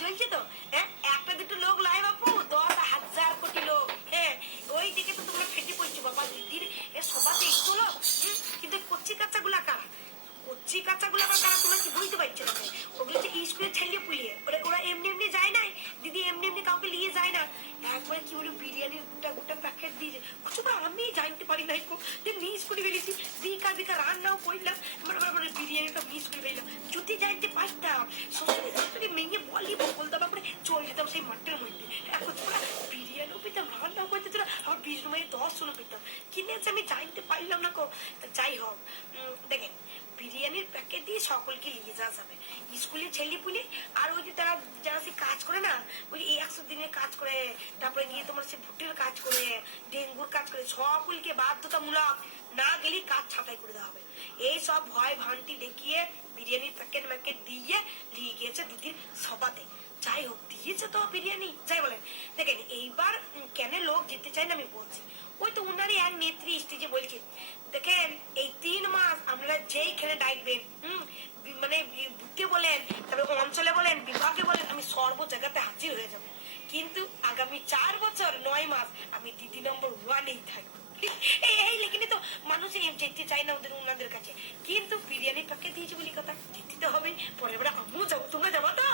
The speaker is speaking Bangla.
জ্বলছে তো, হ্যাঁ একটা দুটো লোক লাই বাপু, 10,000 কোটি লোক। হ্যাঁ ওই দিকে তো তোমরা ফেটে পড়ছো বাবা, দিদির সবাতে একটু লোক। কিন্তু কচ্ছি কাচ্চা গুলা কারা, কচ্ছি কাঁচা গুলো আবার কারা তোমরা কি বুঝতে পারছো না? ওগুলো হচ্ছে স্কুলে ছেলে পুলিয়ে, ওরা এমনি এমনি যায় নাই দিদি, এমনি এমনি কাউকে নিয়ে যায় না। একবারে কি বলি বিরিয়ানির গোটা গোটা প্যাকেট দিয়ে কিছু আমি জানতে পারি নাই, মিস করে ফেলেছি। বিকা বিকা রান্নাও করলাম, মানে বিরিয়ানিটা মিস করে ফেললাম। যদি জানতে পারতাম শ্বশুরি শাশুড়ি মেয়ে বলি বলতাম, তারপরে চলে যেতাম সেই মাঠের মধ্যে। এখন তোরা বিরিয়ানিও পেতাম, রান্নাও করতে তোরা আমার 20 রুমে 10 জন পেতাম, কিনেছে আমি জানতে পারলাম না। যাই হোক দেখেন, বিরিয়ানির প্যাকেট দিয়ে সকলকে নিয়ে যাওয়া যাবে, স্কুলে ছেলে পুলে। আর ওই যে তারা যারা সে কাজ করে না, ওই 100 দিনের কাজ করে, তারপরে গিয়ে তোমার সে ভুটের কাজ করে, ডেঙ্গুর কাজ করে, সকলকে বাধ্যতামূলক না গেলে কাজ ছাঁটাই করে দেওয়া হবে। এই সব ভয় ভান্তি দেখিয়ে বিরিয়ানির প্যাকেট ম্যাকেট দিয়ে নিয়ে গিয়েছে দিদির সভাতে। যাই হোক দিয়েছে তো বিরিয়ানি, যাই বলেন। দেখেন এইবার কেন লোক যেতে চায় না আমি বলছি, ওই তো উনারই এক নেত্রী স্টেজে বলছে, দেখেন এই 3 মাস আপনারা যেইখানে ডাকবেন, মানে বুথে বলেন, তারপরে অঞ্চলে বলেন, বিভাগে বলেন, আমি সর্ব জায়গাতে হাজির হয়ে যাব। কিন্তু আগামী 4 বছর 9 মাস আমি দিদি নম্বর 1-এই থাকবো। এই লেখেনি তো মানুষ যেতে চায় না ওনাদের কাছে, কিন্তু বিরিয়ানি প্যাকেট দিয়েছে বলি কথা, যেতে হবে। পরের বার আমিও যাবো, তোমরা যাবো তো?